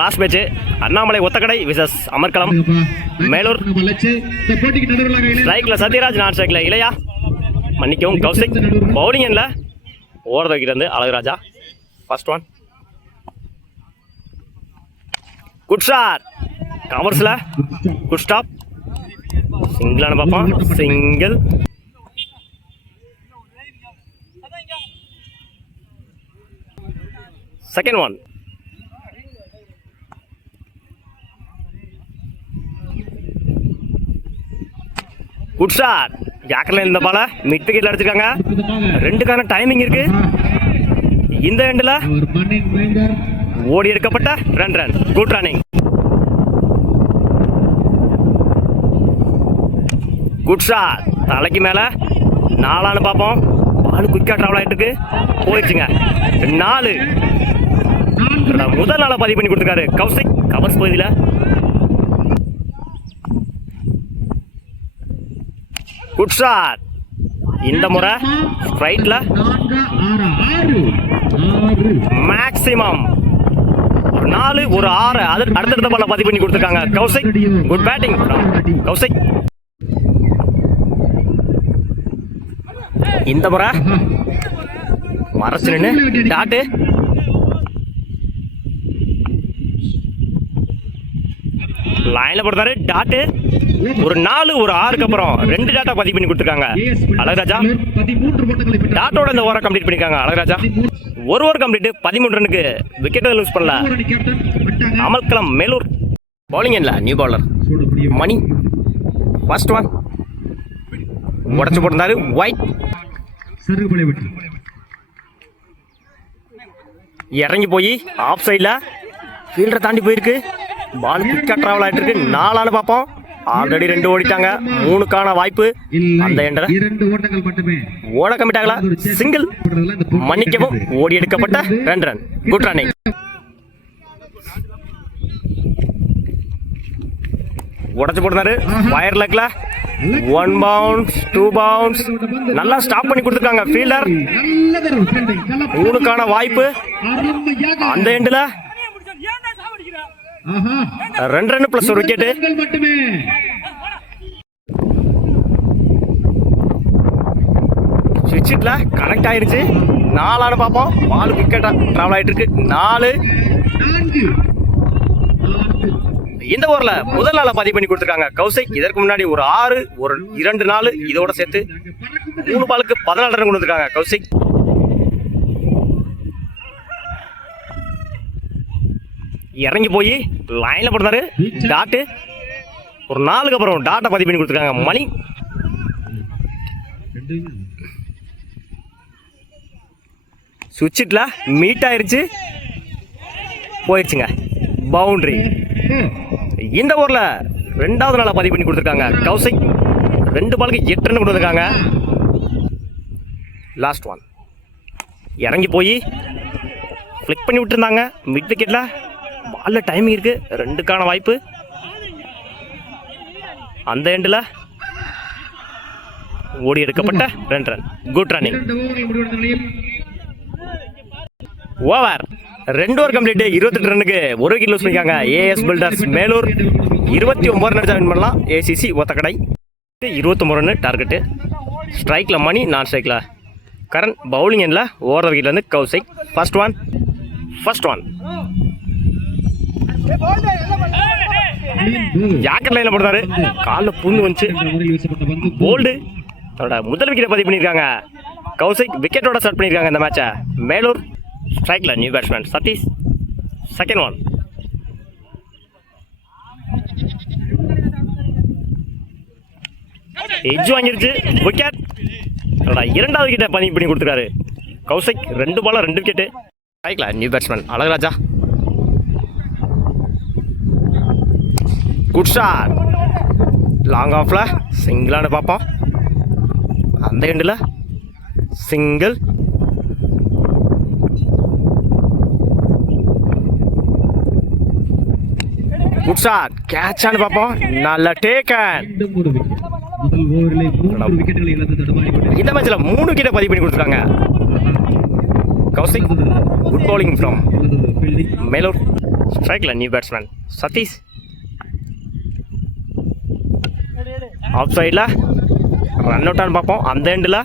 Last match Annamalai Othakkadai versus Amarkalam Melur. ஸ்ட்ரைக்ல சத்யராஜ், நான் ஸ்ட்ரைக்ல இளையா, மன்னிக்கவும் கௌசிக். பவுலிங் எண்ணில் ஓரத வைக்கிறது Azhaguraja. First one good shot, கவர்ஸில் குட் ஸ்டாப். சிங்கிளான பார்ப்போம், single. Second one good shot, ஜாக்கர்ல இந்த பால மிட் விக்கெட்ல அடிச்சிருக்காங்க. ரெண்டுக்கான டைமிங் இருக்கு. இந்த எண்டில் ஓடி எடுக்கப்பட்ட run. Good running. Good shot, தலைக்கு மேல நாலான்னு பார்ப்போம். பால் குயிக்கா டிராவல் ஆயிட்டு இருக்கு. போயிடுச்சுங்க 4. முதல் நாள பதிவு பண்ணி கொடுத்துருக்காரு கௌசிக். கவர்ஸ் பகுதியில் குட் ஷாட். இந்த முறை ஸ்ட்ரைட்ல மேக்ஸிமம் ஒரு 4 ஒரு 6 அடுத்தடுத்த பால பதிவு பண்ணி கொடுத்துருக்காங்க கௌசிக். Good batting Kaushik. இந்த முறை மறைச்சு நின்று டாட்டு. லைன்ல போடுறாரு டாட்டு. ஒரு 4 ஒரு 6க்கு அப்புறம் 2 டாட்டா பதிவு பண்ணி கொடுத்துருக்காங்க அழகுராஜா. டாட்டோட இந்த ஓவரை கம்ப்ளீட் பண்ணிருக்காங்க அழகுராஜா. ஒரு ஓவர் கம்ப்ளீட் 13 ரனுக்கு விக்கெட் லூஸ் பண்ணல அமர்கலம் மேலூர். பவுலிங் இல்ல நியூ பவுலர் மணி. ஃபர்ஸ்ட் ஒன் உடச்சு போட்டிருந்தாரு ஒயிட். இறங்கி போய் ஆஃப் சைடில் ஃபீல்டரை தாண்டி போயிருக்கு. பால் குயிக்காக ட்ராவல் ஆகிட்டு இருக்கு. 4 பார்ப்போம். ஆல்ரெடி 2 ஓடிட்டாங்க. 3க்கான வாய்ப்பு. அந்த எண்டில் ஓட கமிட் ஆகல. சிங்கிள். மன்னிக்கவும் ஓடி எடுக்கப்பட்ட ரன். Good running. உடச்சு போட்டுனாரு ஃபயர் லெக்ல. 1 bounce 2 bounce. நல்லா ஸ்டாப் பண்ணி கொடுத்துருக்காங்க ஃபீல்டர். 3க்கான வாய்ப்பு. அந்த எண்டில் 2 ரன் பிளஸ் ஒரு விக்கெட். ஸ்விட்ச்ல கனெக்ட் ஆயிருச்சு. 4 பார்ப்போம். பால் விக்கெட் டிராவல் ஆயிட்டு இருக்கு. 4. இந்த ஓவர்ல முதல் நாள பதிவு பண்ணி கொடுத்துருக்காங்க கௌசிக். இதற்கு முன்னாடி ஒரு 6 ஒரு 2 4 இதோட சேர்த்து 3 பாலுக்கு 14 ரன் கொடுத்துருக்காங்க கௌசிக். இறங்கி போய் லைன்ல போட்டாரு டாட்டு. ஒரு 4க்கு அப்புறம் டாட்டா பதிவு பண்ணி கொடுத்துருக்காங்க மணி. சுவிட்ச்ல மீட் ஆயிருச்சு. போயிடுச்சுங்க பவுண்டரி. இந்த ஓவர்ல 2வது நாள பதிவு பண்ணி கொடுத்துருக்காங்க கௌசிக். 2 பாலுக்கு 8 ரன் கொடுத்துருக்காங்க. லாஸ்ட் ஒன் இறங்கி போய் ஃபிளிக் பண்ணி விட்டுருந்தாங்க மிட் விக்கெட்ல. பால்ல டைமிங் இருக்கு. 2க்கான வாய்ப்பு. அந்த எண்டில் ஓடி எடுக்கப்பட்ட run. Good running. Over 2 over complete 28 ரன்னுக்கு ஒரு விக்கெட் லூஸ் பண்ணிருக்காங்க AS builders Melur. 29 run win பண்ணலாம் ஏசிசி ஒத்தக்கடை. 29 run target. ஸ்ட்ரைக்ல மணி, நான் ஸ்ட்ரைக்ல கரண். பவுலிங் எண்ணில் ஓவர் விக்கெட்ல இருந்து கௌசிக். ஃபர்ஸ்ட் ஒன் ஜாக்கெட் லைன்ல போடுறாரு. காலில் புண்ணு வந்துச்சு. போல்டு. அவரோட முதல் விக்கெட்டை பதிவு பண்ணியிருக்காங்க கௌசிக். விக்கெட்டோட ஸ்டார்ட் பண்ணியிருக்காங்க இந்த மேட்சை மேலூர். ஸ்ட்ரைக்ல new batsman Sathish. Second one edge வாங்கிருச்சு. விக்கெட். அவரோட 2வது விக்கெட்டை பதிவு பண்ணி கொடுத்துருக்காரு கௌசிக். 2 ball 2 wicket. ஸ்ட்ரைக்ல new batsman Azhaguraja. Good shot. Long ஆஃப்ல சிங்கிளானு பார்ப்போம். அந்த எண்டில் சிங்கிள். Good shot. கேட்சான்னு பார்ப்போம். நல்ல டேக்கன். இந்த மேட்ச்ல 3 விக்கெட்டை பதிவு பண்ணி கொடுத்துருக்காங்க Kaushik. Good bowling from Melur. ஸ்ட்ரைக்கில் நியூ பேட்ஸ்மேன் சதீஷ். ஆஃப் சைடில் ரன் அவுட்டான்னு பார்ப்போம். அந்த எண்டில்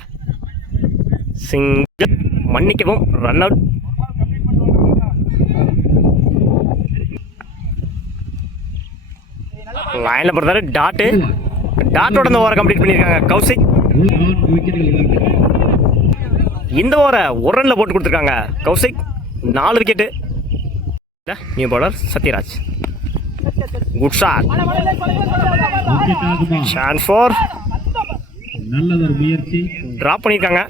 சிங்கிள், மன்னிக்கவும் ரன் அவுட். லைனில் பொறுத்தாரு டாட்டோட இந்த ஓவரை கம்ப்ளீட் பண்ணியிருக்காங்க கௌசிக். இந்த ஓவரை ஒரு ரனில் போட்டு கொடுத்துருக்காங்க Kaushik. 4 wicket. New bowler Sathyaraj. Good shot. Chance for நல்லதொரு முயற்சி. ட்ராப் பண்ணியிருக்காங்க.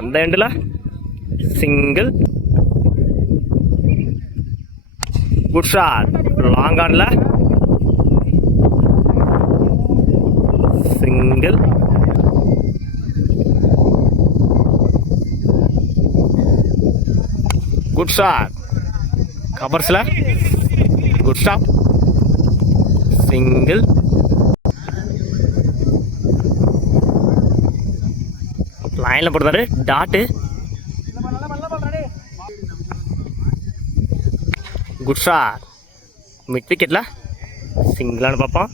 அந்த எண்டில் சிங்கிள். Good shot. லாங் ஆனில் சிங்கிள். Good shot. கவர்ஸில் குட் ஷாட். சிங்கிள். லைனில் போடுறாரு டாட்டு. Good shot. மிட் விக்கெட்டில் சிங்கிளானு பார்ப்போம்.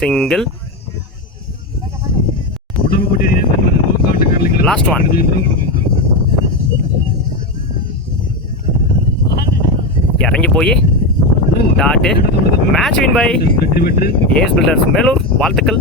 சிங்கிள். Last one. இறங்கி போய் dot. Match win by AS builders Melur. வாழ்த்துக்கள்.